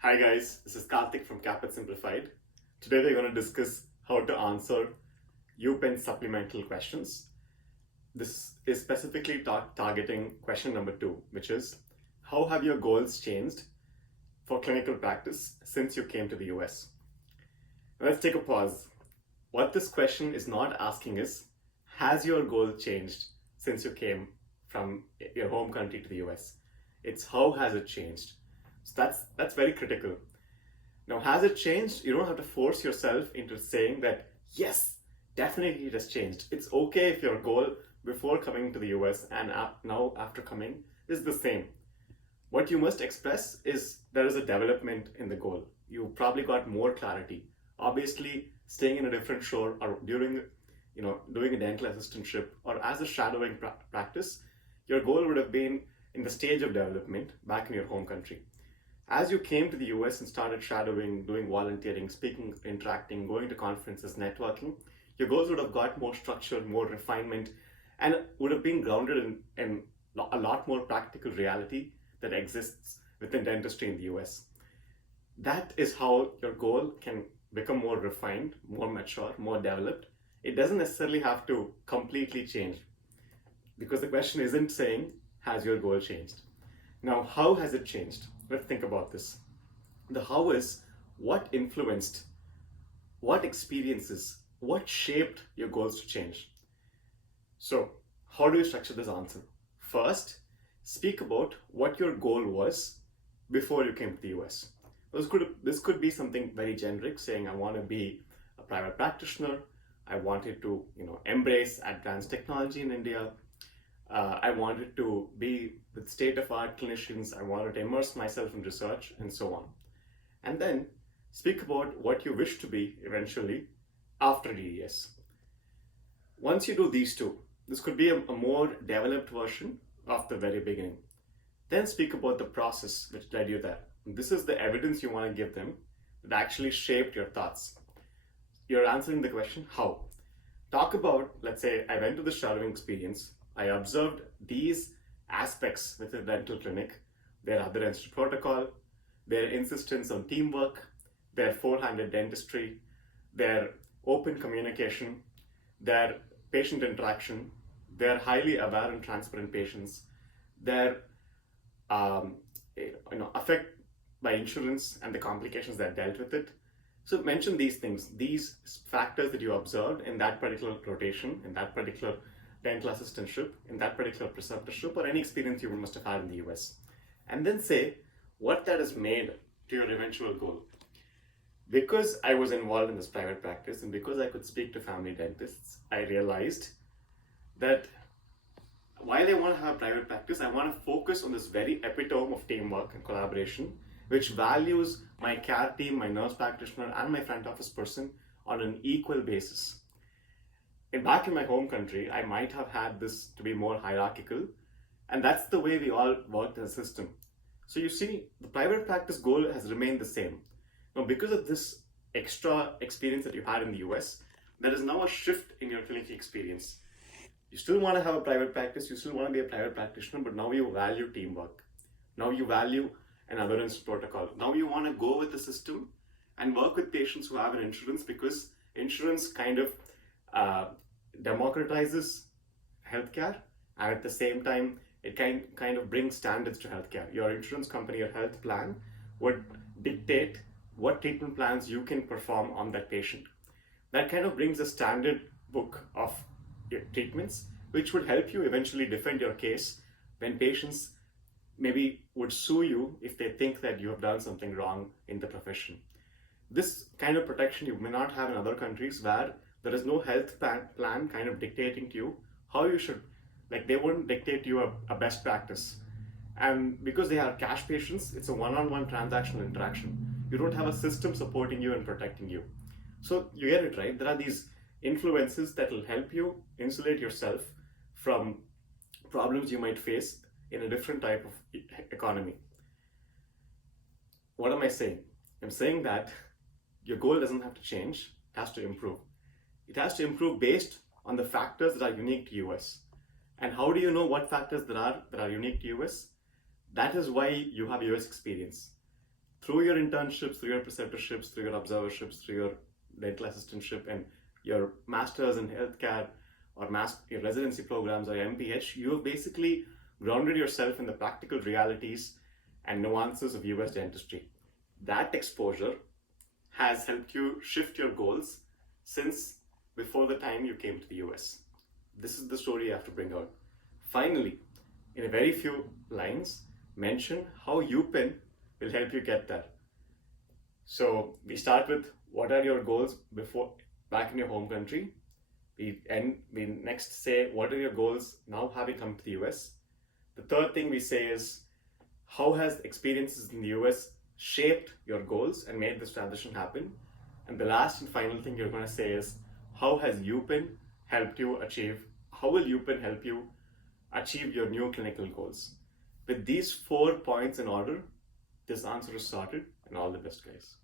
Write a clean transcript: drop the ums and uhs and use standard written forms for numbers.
Hi guys, this is Karthik from CAAPID Simplified. Today we're going to discuss how to answer UPenn supplemental questions. This is specifically targeting question number 2, which is how have your goals changed for clinical practice since you came to the US? Let's take a pause. What this question is not asking is, has your goal changed since you came from your home country to the US? It's how has it changed? So that's very critical. Now, has it changed? You don't have to force yourself into saying that, yes, definitely it has changed. It's okay if your goal before coming to the US and now after coming is the same. What you must express is there is a development in the goal. You probably got more clarity. Obviously, staying in a different shore or doing a dental assistantship or as a shadowing practice, your goal would have been in the stage of development back in your home country. As you came to the US and started shadowing, doing volunteering, speaking, interacting, going to conferences, networking, your goals would have got more structure, more refinement, and would have been grounded in a lot more practical reality that exists within dentistry in the US. That is how your goal can become more refined, more mature, more developed. It doesn't necessarily have to completely change because the question isn't saying, has your goal changed? Now, how has it changed? Let's think about this. The how is what influenced, what experiences, what shaped your goals to change. So, how do you structure this answer? First, speak about what your goal was before you came to the US. This could be something very generic, saying I want to be a private practitioner. I wanted to, embrace advanced technology in India. I wanted to be with state-of-art clinicians. I wanted to immerse myself in research and so on. And then speak about what you wish to be eventually after DES. Once you do these two, this could be a more developed version of the very beginning. Then speak about the process which led you there. This is the evidence you want to give them that actually shaped your thoughts. You're answering the question, how? Talk about, let's say, I went to the shadowing experience. I observed these aspects within the dental clinic, their adherence protocol, their insistence on teamwork, their four-handed dentistry, their open communication, their patient interaction, their highly aware and transparent patients, their affect by insurance and the complications that dealt with it. So mention these things, these factors that you observed in that particular rotation, in that particular dental assistantship, in that particular preceptorship, or any experience you must have had in the US. And then say what that has made to your eventual goal. Because I was involved in this private practice and because I could speak to family dentists, I realized that while I want to have private practice, I want to focus on this very epitome of teamwork and collaboration, which values my care team, my nurse practitioner, and my front office person on an equal basis. And back in my home country, I might have had this to be more hierarchical, and that's the way we all worked as a system. So you see, the private practice goal has remained the same. Now, because of this extra experience that you had in the US, there is now a shift in your clinical experience. You still want to have a private practice, you still want to be a private practitioner, but now you value teamwork. Now you value an adherence protocol. Now you want to go with the system and work with patients who have an insurance, because insurance kind of democratizes healthcare, and at the same time it kind of brings standards to healthcare. Your insurance company, your health plan would dictate what treatment plans you can perform on that patient. That kind of brings a standard book of treatments, which would help you eventually defend your case when patients maybe would sue you if they think that you have done something wrong in the profession. This kind of protection you may not have in other countries, where there is no health plan kind of dictating to you how you should, like they wouldn't dictate to you a best practice. And because they are cash patients, it's a one-on-one transactional interaction. You don't have a system supporting you and protecting you. So you get it, right? There are these influences that will help you insulate yourself from problems you might face in a different type of economy. What am I saying? I'm saying that your goal doesn't have to change, it has to improve. It has to improve based on the factors that are unique to US. And how do you know what factors that are unique to US? That is why you have US experience. through your internships, through your preceptorships, through your observerships, through your dental assistantship and your masters in healthcare or your residency programs or your MPH, you have basically grounded yourself in the practical realities and nuances of US dentistry. That exposure has helped you shift your goals since before the time you came to the US. This is the story you have to bring out. Finally, in a very few lines, mention how UPenn will help you get there. So we start with what are your goals back in your home country. We next say what are your goals now having come to the US. The third thing we say is how has experiences in the US shaped your goals and made this transition happen. And the last and final thing you're going to say is how will UPenn help you achieve your new clinical goals. With these 4 points in order, this answer is sorted, and all the best, guys.